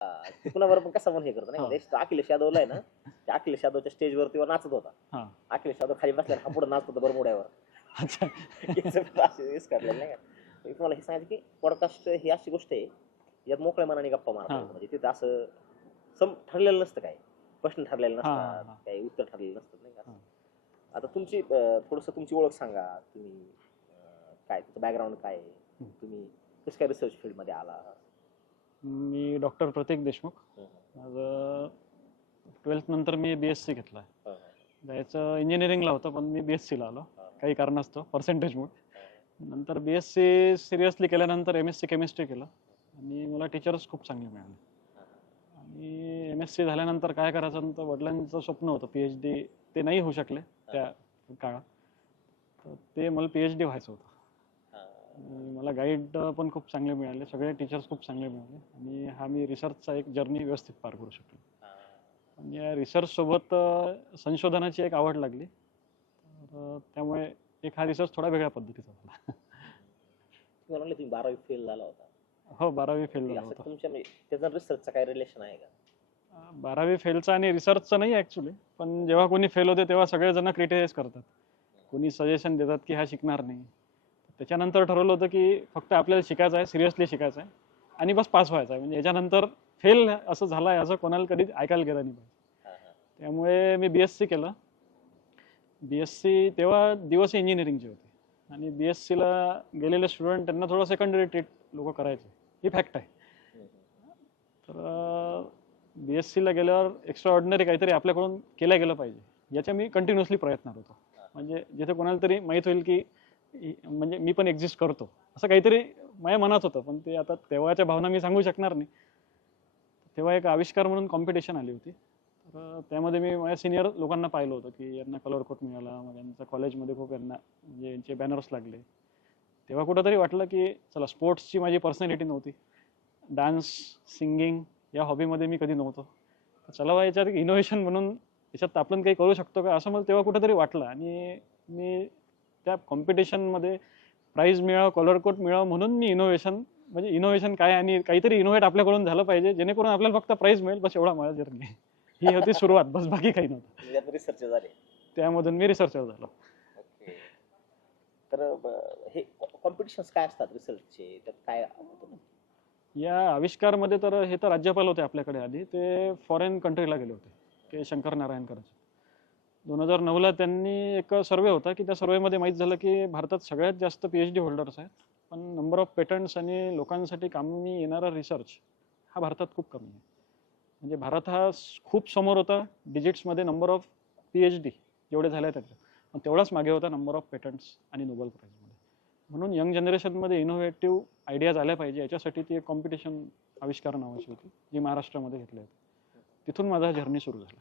कुणाबरोबर पण कसं पण हे करतो नाही. का? ते अखिलेश यादवला आहे ना त्या अखिलेश यादवच्या स्टेजवरती नाचत होता हा अखिलेश यादव खाली बसल्यावर हा पुढे नाचत होता बरमुड्यावर अच्छा असे हेच काढलेलं नाही का मी तुम्हाला हे सांगायचं की पॉडकास्ट ही अशी गोष्ट आहे यात मोकळ्या मनाने गप्पा मारतात हा. म्हणजे तिथं असं सम ठरलेलं नसतं काय प्रश्न ठरलेले हा, हा, नसतात हा. काही उत्तर ठरलेलं नसतं नाही का हा. आता तुमची थोडंसं तुमची ओळख सांगा तुम्ही अं, काय तुमचं बॅकग्राऊंड काय आहे. तुम्ही कसं काय रिसर्च फील्डमध्ये आला मी डॉक्टर प्रतीक देशमुख. माझं ट्वेल्थ नंतर मी बी एस सी घेतला जायचं इंजिनिअरिंगला होतं पण मी बी एस सीला आलो. काही कारणास्तव पर्सेंटेजमुळे नंतर बी एस सी सिरियसली केल्यानंतर एम एस सी केमिस्ट्री केलं. आणि मला टीचर्स खूप चांगले मिळाले. आणि एम एस सी झाल्यानंतर काय करायचं तर वडिलांचं स्वप्न होतं पी एच डी ते नाही होऊ शकले त्या काळात. तर ते मला पी एच डी व्हायचं होतं. मला गाईड पण खूप चांगले मिळाले. सगळे टीचर्स खूप चांगले मिळाले. आणि हा मी रिसर्चचा एक जर्नी व्यवस्थित पार करू शकलो. आणि या रिसर्चसोबत संशोधनाची एक आवड लागली. तर त्यामुळे एक हा रिसर्च थोडा वेगळ्या पद्धतीचा झाला. तुम्ही म्हणले तुम्ही बारावी फेल झाला होता. हो बारावी फेल झाला होता. तुमच्या त्याचं रिसर्चचं काय रिलेशन आहे का? बारावी फेलचा आणि रिसर्चचा नाही ॲक्च्युली पण जेव्हा कोणी फेल होते तेव्हा सगळेजण क्रिटिसाइज करतात. कोणी सजेशन देतात की हा शिकणार नाही. त्याच्यानंतर ठरवलं होतं की फक्त आपल्याला शिकायचं आहे सिरियसली शिकायचं आहे आणि बस पास व्हायचं आहे. म्हणजे याच्यानंतर फेल असं झालं आहे असं कोणाला कधी ऐकायला गेलं नाही. पाहिजे. त्यामुळे मी बी एस सी केलं. बी एस सी तेव्हा दिवस इंजिनिअरिंगचे होते. आणि बी एस सीला गेलेले स्टुडंट त्यांना थोडं सेकंडरी ट्रीट लोक करायचे. ही फॅक्ट आहे. तर बी एस सीला गेल्यावर एक्स्ट्रा ऑर्डिनरी काहीतरी आपल्याकडून केलं गेलं पाहिजे. याच्या मी कंटिन्युअसली प्रयत्नात होतो. म्हणजे जिथे कोणाला तरी माहीत होईल की म्हणजे मी पण एक्झिस्ट करतो. असं काहीतरी माझ्या मनात होतं पण ते आता तेव्हाच्या भावना मी सांगू शकणार नाही. तेव्हा एक आविष्कार म्हणून कॉम्पिटिशन आली होती. तर त्यामध्ये मी माझ्या सिनियर लोकांना पाहिलं होतं की यांना कलर कोट मिळाला मग यांच्या कॉलेजमध्ये खूप यांना म्हणजे यांचे बॅनर्स लागले. तेव्हा कुठंतरी वाटलं की चला स्पोर्ट्सची माझी पर्सनॅलिटी नव्हती. डान्स सिंगिंग या हॉबीमध्ये मी कधी नव्हतो. चला बा याच्यात इनोव्हेशन म्हणून याच्यात आपण काही करू शकतो का? असं मला तेव्हा कुठंतरी वाटलं. आणि मी त्या कॉम्पिटिशनमध्ये प्राईज मिळावं कलर कोट मिळावं म्हणून मी इनोव्हेशन म्हणजे इनोव्हेशन काय आणि काहीतरी इनोव्हेट आपल्याकडून झालं पाहिजे जेणेकरून आपल्याला फक्त प्राईज मिळेल बस एवढा माझा जर्नी ही होती सुरुवात बस बाकी काही नव्हतं. म्हणजे रिसर्च झाले त्यामधून मी रिसर्चर झालो. तर हे कॉम्पिटिशन्स काय असतात रिसर्चचे त्यात काय? या आविष्कारमध्ये तर हे तर राज्यपाल होते आपल्याकडे आधी. ते फॉरेन कंट्रीला गेले होते के शंकर नारायणकरचे दोन हजार नऊला त्यांनी एक सर्वे होता की त्या सर्वेमध्ये माहीत झालं की भारतात सगळ्यात जास्त पी एच डी होल्डर्स आहेत. पण नंबर ऑफ पेटंट्स आणि लोकांसाठी कामी येणारा रिसर्च हा भारतात खूप कमी आहे. म्हणजे भारत हा स- खूप समोर होता डिजिट्समध्ये number of P H D जेवढे झाले त्याचे. पण तेवढाच मागे होता नंबर ऑफ पेटंट्स आणि नोबल प्राईजमध्ये म्हणून यंग जनरेशनमध्ये इनोव्हेटिव्ह आयडियाज आल्या पाहिजे याच्यासाठी ती एक कॉम्पिटिशन आविष्कार नावाची होती जी महाराष्ट्रामध्ये घेतली होती. तिथून माझा जर्नी सुरू झाला.